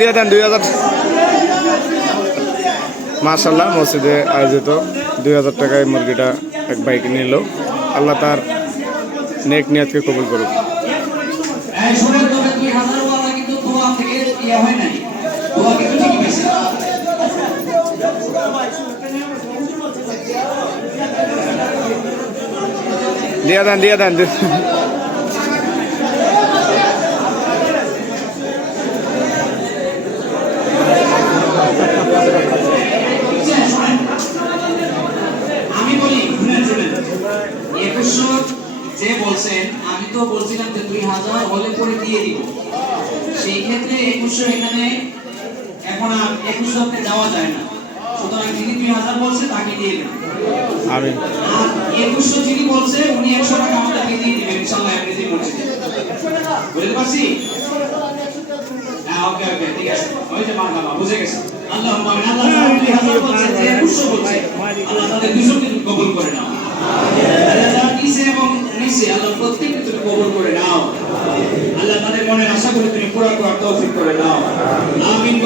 দিয়ে দেন 2000। মাশাআল্লাহ মসজিদে আয়োজিত 2000 টাকায় মুরগিটা এক ভাই কিনে নিল। আল্লাহ তার নেক নিয়াতকে কবুল করুক। দিয়ে দেন আমি বলি যে বলছেন, আমি তো বলছিলাম যে 2000 হলে পরে দিয়ে দিব। সেই ক্ষেত্রে 2100 এখানে এখন 2100 তে যাওয়া যায় না। সুতরাং যিনি 2000 বলছে তাকে দিয়ে দেন। আমি আর 2100 যিনি বলছে উনি 100 টাকা আমাদেরকে দিয়ে দিবেন ইনশাআল্লাহ। এমনিতেই মসজিদে বুঝতে পারছি। হ্যাঁ, ওকে ঠিক আছে। ওই যে মারহাবা, বুঝে গেছে। আল্লাহুম্মা আমিন। আল্লাহ 2000 বলছে, 2100 বলছে, আল্লাহ তাদের দুজনকে কবুল করে নাও। আল্লাহ নিচে এবং নিচে আল্লাহ প্রত্যেককে তুমি কবুল করে নাও। আল্লাহ তাদের মনের আশাগুলো তুমি পুরা করার তৌফিক করে নাও। আমিন।